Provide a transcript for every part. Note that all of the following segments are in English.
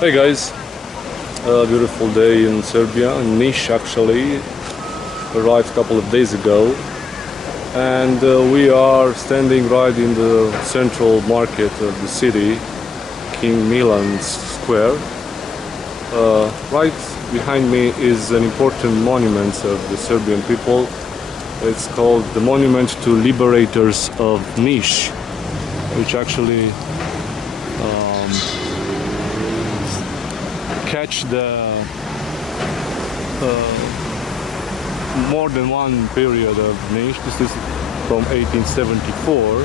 Hey guys, a beautiful day in Serbia, in Niš actually, arrived a couple of days ago, and we are standing right in the central market of the city, King Milan Square. Right behind me is an important monument of the Serbian people. It's called the Monument to Liberators of Niš, which actually catch the more than one period of Niš. This is from 1874,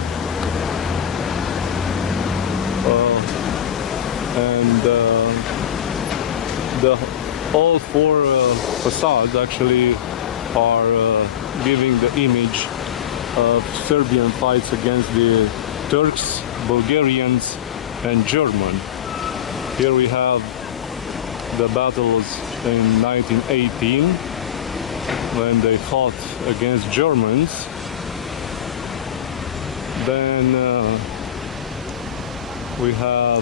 and all four facades actually are giving the image of Serbian fights against the Turks, Bulgarians and German. Here we have the battles in 1918 when they fought against Germans. Then we have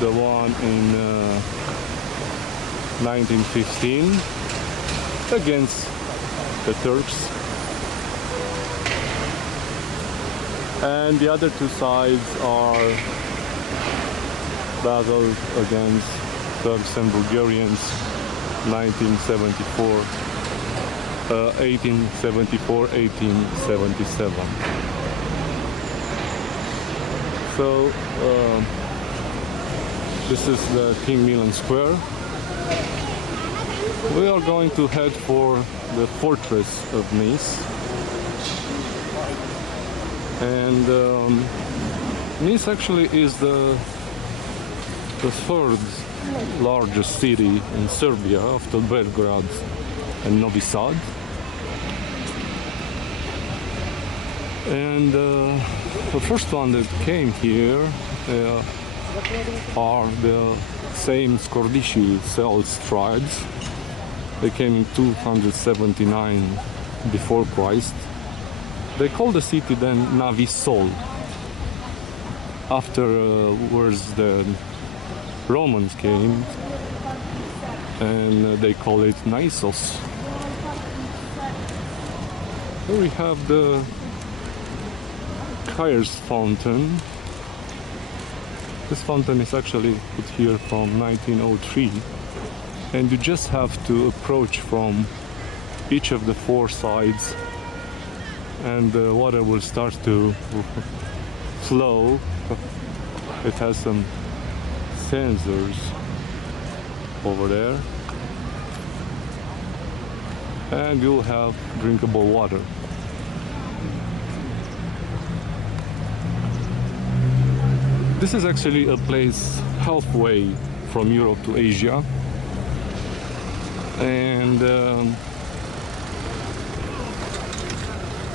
the one in 1915 against the Turks, and the other two sides are battles against Turks and Bulgarians, 1877. So this is the King Milan Square. We are going to head for the fortress of Niš, and Niš actually is the third largest city in Serbia after Belgrade and Novi Sad. And the first one that came here are the same Skordishi Celts tribes. They came in 279 before Christ. They called the city then Novi Sol. Afterwards the Romans came and they call it Naissos. Here we have the Kyrs fountain. This fountain is actually put here from 1903, and you just have to approach from each of the four sides and the water will start to flow. It has some sensors over there, and you'll have drinkable water. This is actually a place halfway from Europe to Asia, and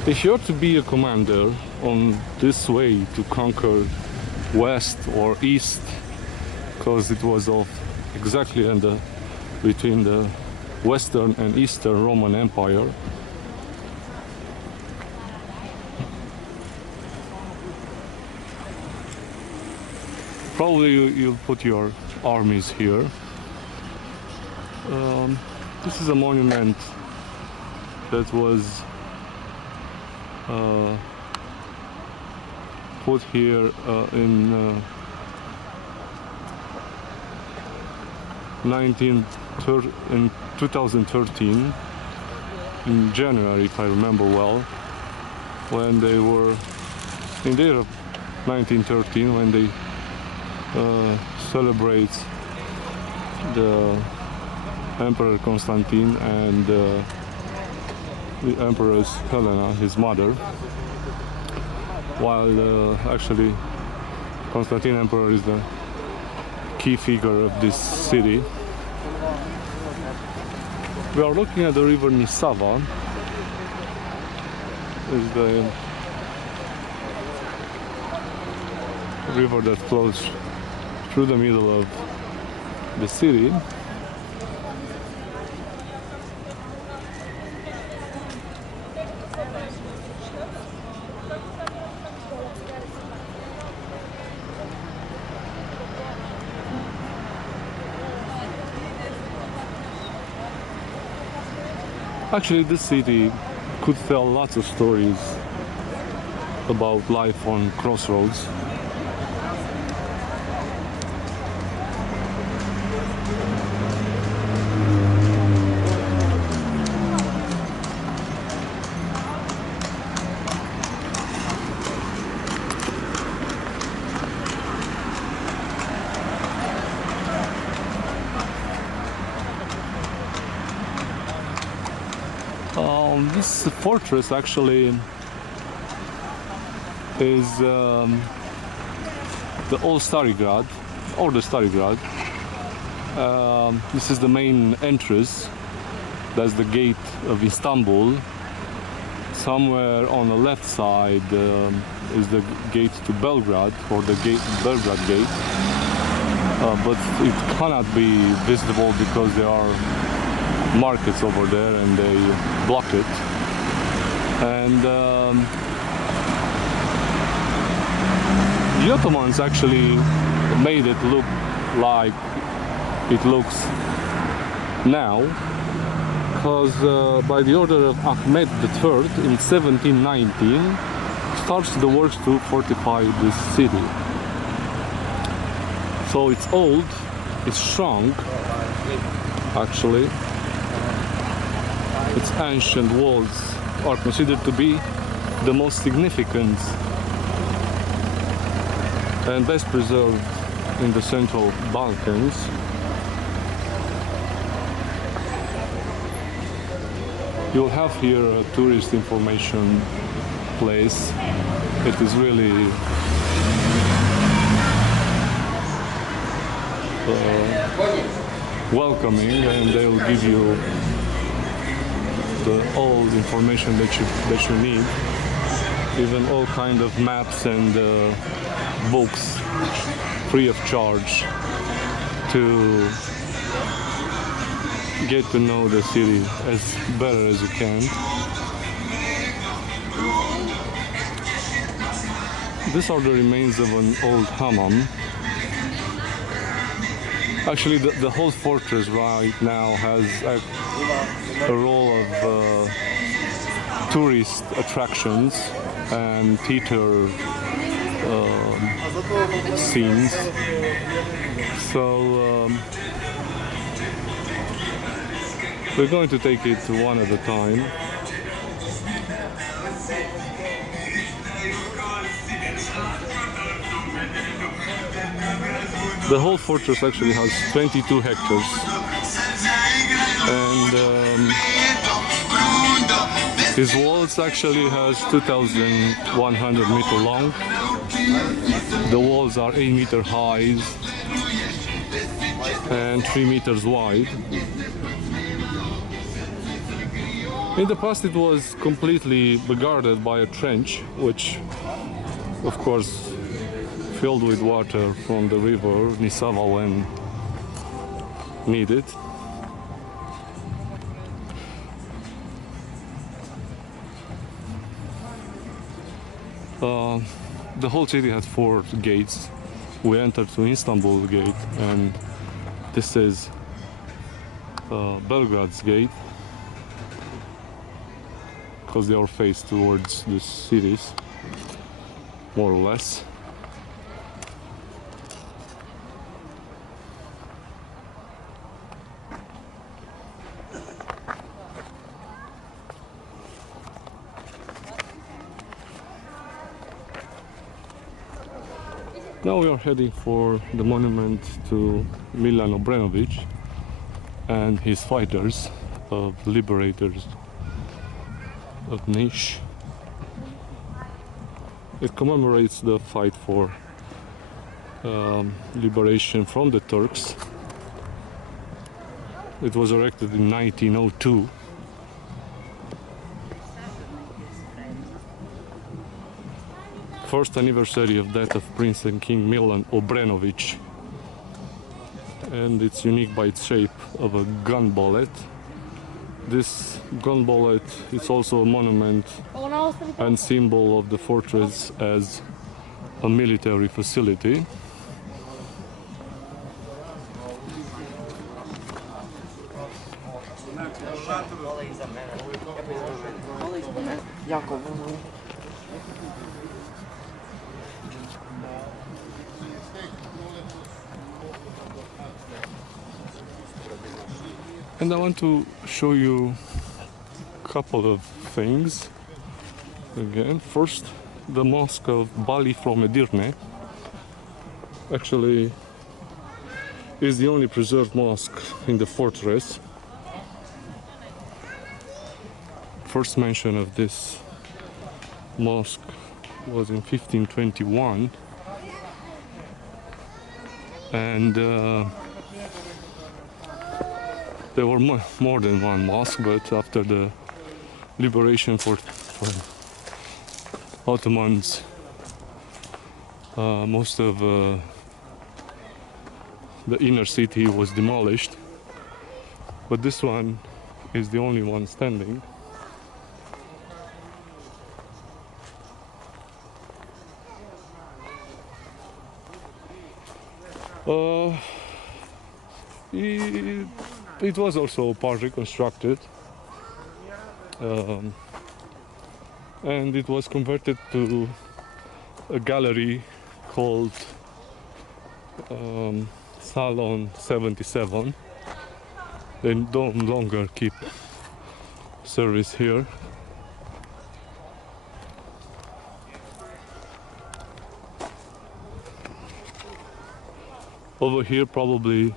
if you're to be a commander on this way to conquer west or east, because it was exactly between the Western and Eastern Roman Empire, probably you'll put your armies here. This is a monument that was put here in 2013 in January, if I remember well, when they were in the year of 1913, when they celebrate the Emperor Constantine and the Empress Helena, his mother, while actually Constantine Emperor is the key figure of this city. We are looking at the river Nisava. It's the river that flows through the middle of the city. Actually, this city could tell lots of stories about life on crossroads. This fortress actually is the old Starigrad, or the Starigrad. This is the main entrance. That's the gate of Istanbul. Somewhere on the left side is the gate to Belgrade, or the Belgrade gate. But it cannot be visible because there are markets over there and they block it. And the Ottomans actually made it look like it looks now, because by the order of Ahmed III in 1719 starts the works to fortify this city. So it's old, it's strong actually. Its ancient walls are considered to be the most significant and best preserved in the Central Balkans. You'll have here a tourist information place. It is really welcoming, and they will give you all the information that you need, even all kind of maps and books, free of charge, to get to know the city as better as you can. These are the remains of an old hammam. Actually, the whole fortress right now has a role of tourist attractions and theater scenes. So we're going to take it one at a time. The whole fortress actually has 22 hectares, and his walls actually has 2,100 meter long. The walls are 8 meter high and 3 meters wide. In the past it was completely guarded by a trench, which of course filled with water from the river Nisava when needed. The whole city has 4 gates. We entered to Istanbul gate, and this is Belgrade's gate, because they are faced towards the cities, more or less. Now we are heading for the monument to Milan Obrenović and his fighters, liberators of Niš. It commemorates the fight for liberation from the Turks. It was erected in 1902. First anniversary of that of Prince and King Milan Obrenović, and it's unique by its shape of a gun bullet. This gun bullet is also a monument and symbol of the fortress as a military facility. And I want to show you a couple of things. Again, first, the mosque of Bali from Edirne actually is the only preserved mosque in the fortress. First mention of this mosque was in 1521, and there were more than one mosque, but after the liberation for Ottomans, most of the inner city was demolished, but this one is the only one standing. It was also part reconstructed, and it was converted to a gallery called Salon 77. They don't longer keep service here. Over here probably,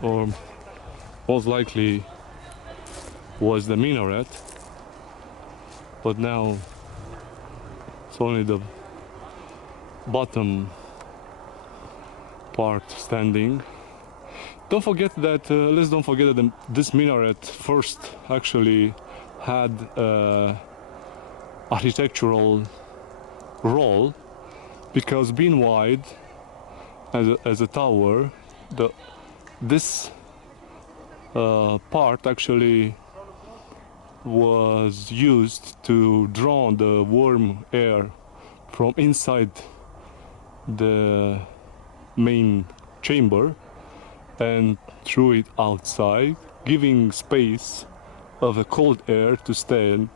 or most likely, was the minaret, but now it's only the bottom part standing. Don't forget that, let's don't forget that this minaret first actually had architectural role, because being wide as a tower, this part actually was used to draw the warm air from inside the main chamber and threw it outside, giving space of the cold air to stay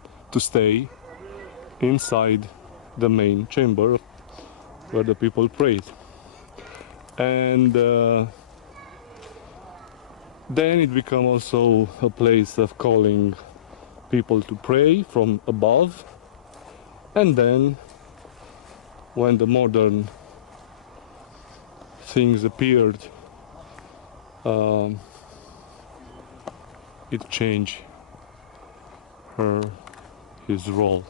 inside the main chamber where the people prayed. And then it became also a place of calling people to pray from above. And then when the modern things appeared, it changed its role.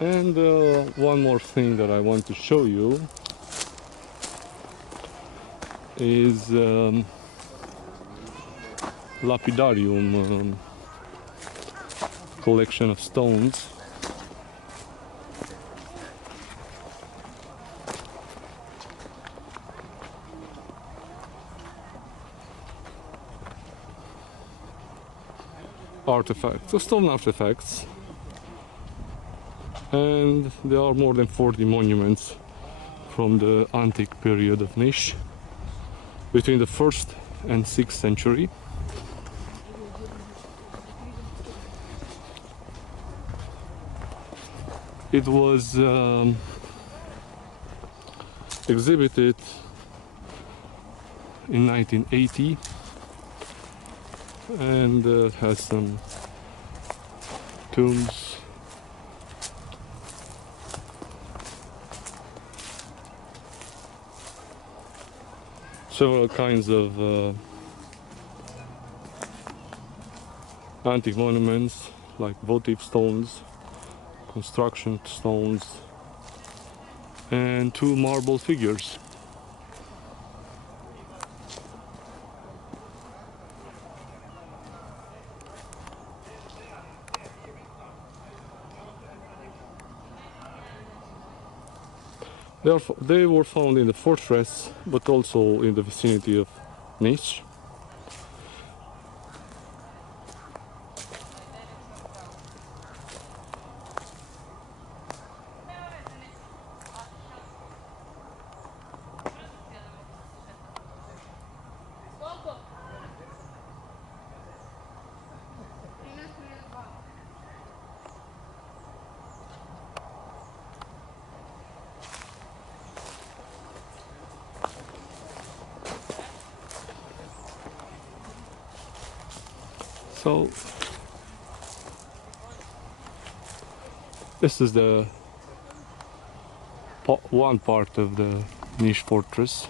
And one more thing that I want to show you is lapidarium, collection of stones. Artifacts, so stone artifacts. And there are more than 40 monuments from the antique period of Niš, between the 1st and 6th century. It was exhibited in 1980 and has some tombs, several kinds of antique monuments like votive stones, construction stones, and 2 marble figures. They were found in the fortress, but also in the vicinity of Niš. So this is the one part of the Niš fortress.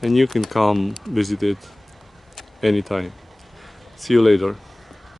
And you can come visit it anytime. See you later.